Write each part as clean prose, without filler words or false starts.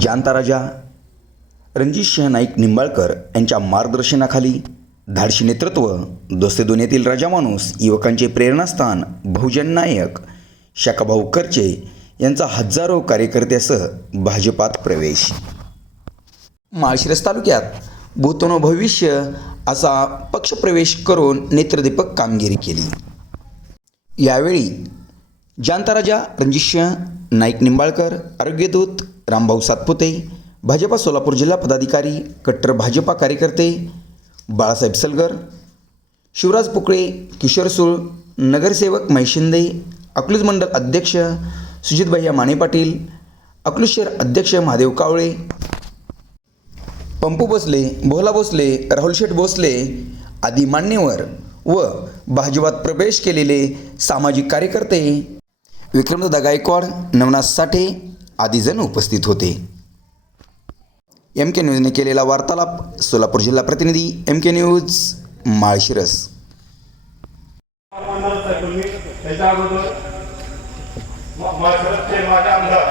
जाणता राजा रणजितसिंह नाईक निंबाळकर यांच्या मार्गदर्शनाखाली धाडसी नेतृत्व, दोस्तेदोन येथील राजा माणूस, युवकांचे प्रेरणास्थान बहुजन नायक शाकाभाऊ करचे यांचा हजारो कार्यकर्त्यासह भाजपात प्रवेश. माळशिरस तालुक्यात भूतनो भविष्य असा पक्षप्रवेश करून नेत्रदीपक कामगिरी केली. यावेळी जाणता राजा रणजितसिंह नाईक निंबाळकर, आरोग्यदूत रामभाऊ सातपुते, भाजपा सोलापूर जिल्हा पदाधिकारी, कट्टर भाजपा कार्यकर्ते बाळासाहेब सलगर, शिवराज पुकळे, किशोर सूळ, नगरसेवक महेश शिंदे, अकलूज मंडल अध्यक्ष सुजितभैया माने पाटील, अकलूज शहर अध्यक्ष महादेव कावळे, पंपू भोसले, भोला भोसले, राहुल शेठ भोसले आदी मान्यवर व भाजपात प्रवेश केलेले सामाजिक कार्यकर्ते विक्रमदादा गायकवाड, नवनाथ साठे आदी जण उपस्थित होते. MK न्यूजने केलेला वार्तालाप. सोलापूर जिल्हा प्रतिनिधी MK न्यूज, माळशिरस. त्याच्या अगोदर माळशिरसचे माझे आमदार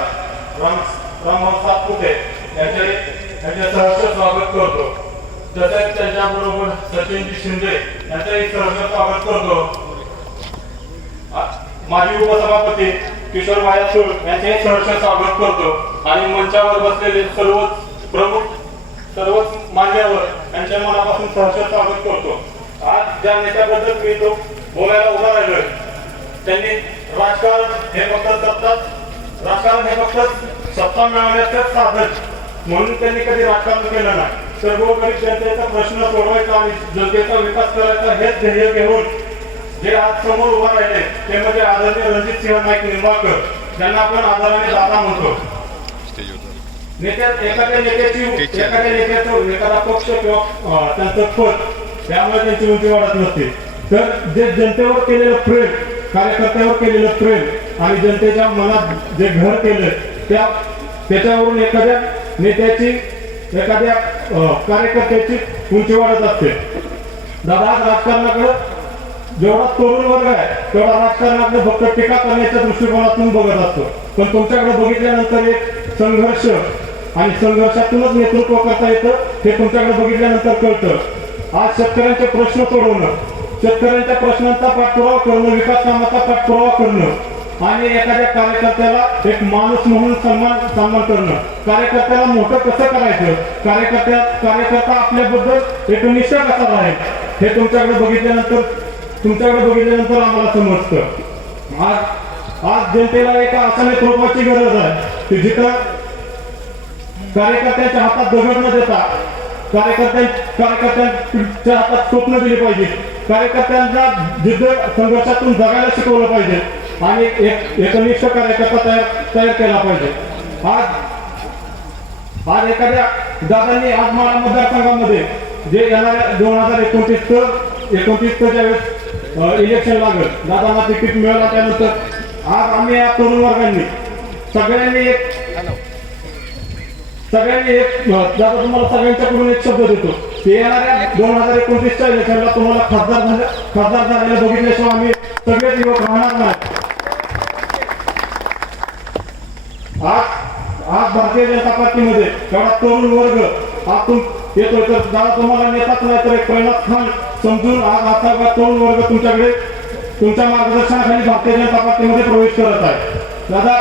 रामभाऊ सातपुते यांचे सहर्ष स्वागत करतो. तसेच त्यांच्याबरोबर सचिनजी शिंदे यांचंही सहर्ष स्वागत करतो. माजी उपसभापती किशोरभाई सूळ यांचेही सहर्ष स्वागत करतो. आणि मंचावर बसलेले सर्वच मान्यवर यांच्या मनापासून सहर्ष स्वागत करतो. आज ज्या नेत्याबद्दल मी तो बोलायला उभा राहिलोय, त्यांनी राजकारण हे फक्त सत्ता मिळवण्याचं साधन म्हणून त्यांनी कधी राजकारण केलं नाही. सर्वोपरी जनतेचा प्रश्न सोडवायचा आणि जनतेचा विकास करायचा हेच ध्येय घेऊन जे आज समोर उभा राहिले ते म्हणजे आदरणीय रणजितसिंह नाईक निंबाळकर, ज्यांना आपण आदराने दादा म्हणतो. एखादा पक्ष किंवा त्यांचं पद त्यामुळे त्यांची उंची वाढत नसते. तर जे जनतेवर केलेलं प्रेम, कार्यकर्त्यावर केलेलं प्रेम आणि जनतेच्या मनात जे घर केलं त्याच्यावरून एखाद्या नेत्याची, एखाद्या कार्यकर्त्याची उंची वाढत असते. दादा आज राजकारणाकडे जेवढा तरुण वर्ग आहे तेवढा राजकारणाकडे फक्त टीका करण्याच्या दृष्टिकोनातून बघत असतो. पण तुमच्याकडे बघितल्यानंतर एक संघर्ष आणि संघर्षातूनच नेतृत्व करता येतं हे तुमच्याकडे बघितल्यानंतर कळतं. आज शेतकऱ्यांचे प्रश्न सोडवणं, शेतकऱ्यांच्या प्रश्नांचा पाठपुरावा करणं, विकास कामाचा पाठपुरावा करणं आणि एखाद्या कार्यकर्त्याला एक माणूस म्हणून सन्मान करणं, कार्यकर्त्याला मोठं कसं करायचं, कार्यकर्ता आपल्याबद्दल एक निष्ठा कसा राहील हे तुमच्याकडे बघितल्यानंतर आम्हाला समजतं. आज जनतेला एका अशा नेतृत्वाची गरज आहे की जिथं कार्यकर्त्यांच्या हातात दगड न देता कार्यकर्त्यांच्या हातात स्वप्न दिली पाहिजे, कार्यकर्त्यांना जिद्द संघर्षातून जगायला शिकवलं पाहिजे आणि एकनिष्ठ कार्यकर्ता तयार केला पाहिजे. आज एखाद्या दादांनी आज माळा मतदारसंघामध्ये जे येणाऱ्या 2029 ज्यावेळेस इलेक्शन लागलं, दादांना तिकीट मिळालं, त्यानंतर आज आम्ही या तरुण वर्गांनी सगळ्यांनी एक दादा तुम्हाला सगळ्यांच्याकडून एक शब्द देतो की येणाऱ्या 2029च्या इलेक्शनला तुम्हाला खासदार झालेला बघितल्याशिवाय आम्ही सगळेच युवक राहणार नाही. आज भारतीय जनता पार्टीमध्ये तेवढा तरुण वर्ग आतून येतोय. तर दादा तुम्हाला नेताच नाही तर एक प्रेरणास्थान खान समजून आज आता तरुण वर्ग तुमच्याकडे तुमच्या मार्गदर्शनाखाली भारतीय जनता पार्टीमध्ये प्रवेश करत आहे. दादा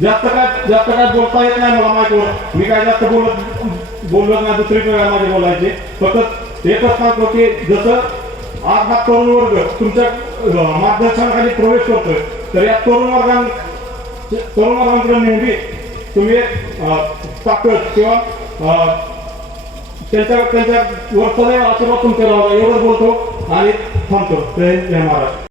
जास्त काय बोलता येत नाही मला माहितीवर, मी काय जास्त बोललो नाही, दुसरी माझी बोलायची. फक्त एकच सांगतो की जसं आज हा तरुण वर्ग तुमच्या मार्गदर्शनाखाली प्रवेश करतोय तर या तरुण वर्गांकडे नेहमी तुम्ही ताकद किंवा त्यांच्या वर सदैव आशीर्वाद तुमच्या राहावा एवढंच बोलतो आणि थांबतो. जय महाराज.